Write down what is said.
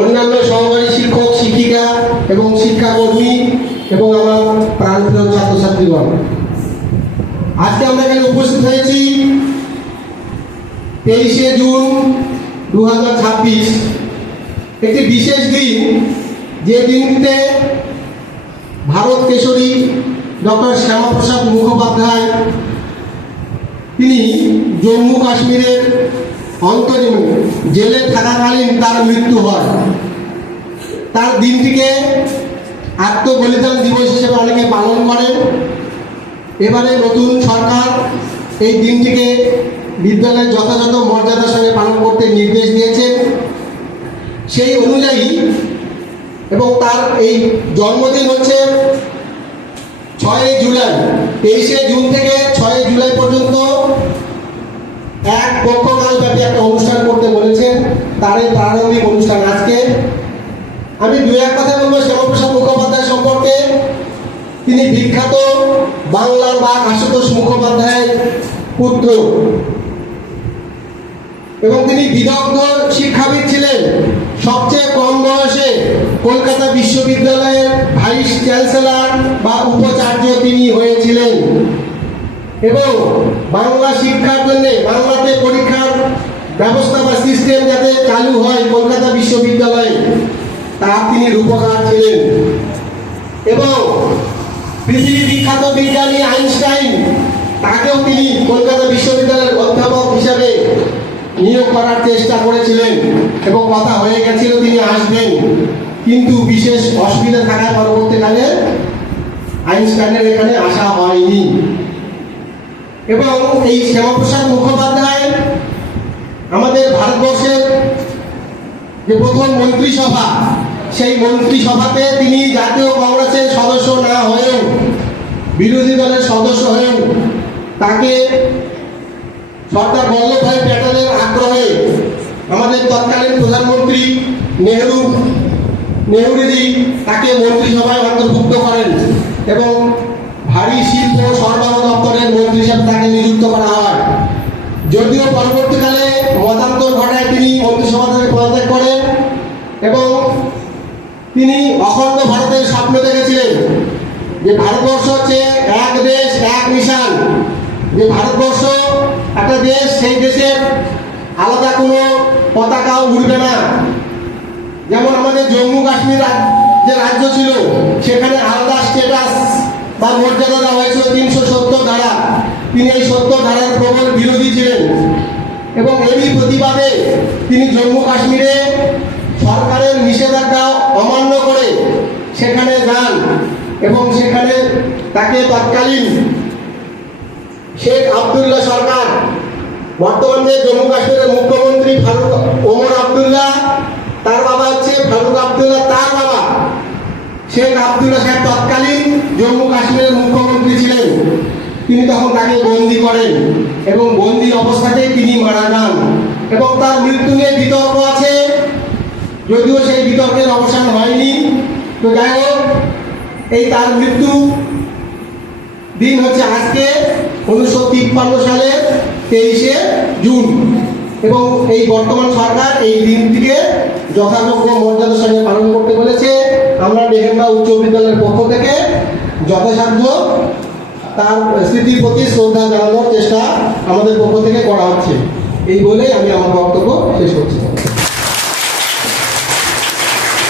অন্যান্য সহকারী শিক্ষক শিক্ষিকা এবং শিক্ষাকর্মী এবং আমার প্রাণপ্রিয় ছাত্রছাত্রীগণ, আজকে আমরা এখানে উপস্থিত হয়েছি 23শে জুন 2026, একটি বিশেষ দিন, যে দিনটিতে ভারত কেশরী ডক্টর শ্যামাপ্রসাদ মুখোপাধ্যায় তিনি জম্মু কাশ্মীরের অন্তরীণ জেলে থাকাকালীন তার মৃত্যু হয়। তার দিনটিকে আত্মবলিদান দিবস হিসেবে অনেকে পালন করেন। এবারে নতুন সরকার এই দিনটিকে বিদ্যালয়ে যথাযথ মর্যাদার সঙ্গে পালন করতে নির্দেশ দিয়েছেন। সেই অনুযায়ী এবং তার এই জন্মদিন হচ্ছে 6 জুলাই। 23শে জুন থেকে 6 জুলাই পর্যন্ত এক পক্ষকাল ব্যাপী একটা অনুষ্ঠান করতে বলেছেন। তার এই প্রারম্ভিক অনুষ্ঠান আজকে। আমি দু এক কথা বলবো শ্যামাপ্রসাদ মুখোপাধ্যায় সম্পর্কে। তিনি বিখ্যাত বাংলার বাঘ আশুতোষ মুখোপাধ্যায়ের পুত্র এবং তিনি বিদগ্ধ শিক্ষাবিদ ছিলেন। সবচেয়ে কম বয়সে কলকাতা বিশ্ববিদ্যালয়ের ভাইস চ্যান্সেলর বা উপাচার্য তিনি হয়েছিলেন এবং বাংলা শিক্ষার জন্য বাংলাতে পরীক্ষার ব্যবস্থা বা সিস্টেম যাতে চালু হয় কলকাতা বিশ্ববিদ্যালয়ে, তার তিনি রূপকার ছিলেন। এবং পৃথিবী বিখ্যাত বিজ্ঞানী আইনস্টাইন, তাকেও তিনি কলকাতা বিশ্ববিদ্যালয়ের অধ্যাপক হিসাবে নিয়োগ করার চেষ্টা করেছিলেন এবং কথা হয়ে গেছিল তিনি আসবেন, কিন্তু বিশেষ অসুবিধা থাকার পরবর্তীকালে আইনস্টাইনের এখানে আসা হয়নি। এবং এই শ্যামাপ্রসাদ মুখোপাধ্যায় আমাদের ভারতবর্ষের যে প্রথম মন্ত্রিসভা, সেই মন্ত্রিসভাতে তিনি জাতীয় কংগ্রেসের সদস্য না হয়েও বিরোধী দলের সদস্য হয়েও তাকে সর্দার বল্লভভাই প্যাটেলের আগ্রহে আমাদের তৎকালীন প্রধানমন্ত্রী নেহরুজি তাকে মন্ত্রিসভায় অন্তর্ভুক্ত করেন এবং ভারী শিল্প সরবরাহ দপ্তরের মন্ত্রী হিসাবে তাকে নিযুক্ত করা হয়। যদিও পরবর্তীকালে মতান্তর ঘটায় তিনি মন্ত্রিসভা থেকে পদত্যাগ করেন এবং তিনি অখণ্ড ভারতের স্বপ্ন দেখেছিলেন, যে ভারতবর্ষ হচ্ছে এক দেশ এক মিশন, যে ভারতবর্ষ একটা দেশ, সেই দেশের আলাদা কোনো পতাকাও উড়বে না। যেমন আমাদের জম্মু কাশ্মীর যে রাজ্য ছিল, সেখানে আলাদা স্ট্যাটাস বা মর্যাদা দেওয়া হয়েছিল 370 ধারা। তিনি এই 70 ধারার প্রবল বিরোধী ছিলেন এবং এরই প্রতিবাদে তিনি জম্মু কাশ্মীরে সরকারের নিষেধাজ্ঞা অমান্য করে সেখানে যান এবং সেখানে তাকে তৎকালীন শেখ আবদুল্লাহ সরকার, বর্তমানে জম্মু কাশ্মীরের মুখ্যমন্ত্রী ফারুক ওমর আবদুল্লাহ, তার বাবা হচ্ছে ফারুক আবদুল্লাহ, তার বাবা শেখ আবদুল্লাহ সাহেব তৎকালীন জম্মু কাশ্মীরের মুখ্যমন্ত্রী ছিলেন। তিনি তখন তাকে বন্দী করেন এবং বন্দী অবস্থাতেই তিনি মারা যান এবং তার মৃত্যু নিয়ে বিতর্ক আছে, যদিও সেই বিতর্কের অবসান হয়নি। তো যাই হোক, এই তার মৃত্যু দিন হচ্ছে আজকে 1953 সালের 23শে জুন এবং এই বর্তমান সরকার এই দিনটিকে যথাযোগ্য মর্যাদার সঙ্গে পালন করতে বলেছে। আমরা নেহেরুগা উচ্চ বিদ্যালয়ের পক্ষ থেকে যথাসাধ্য তার স্মৃতির প্রতি শ্রদ্ধা জানানোর চেষ্টা আমাদের পক্ষ থেকে করা হচ্ছে। এই বলে আমি আমার বক্তব্য শেষ করছি।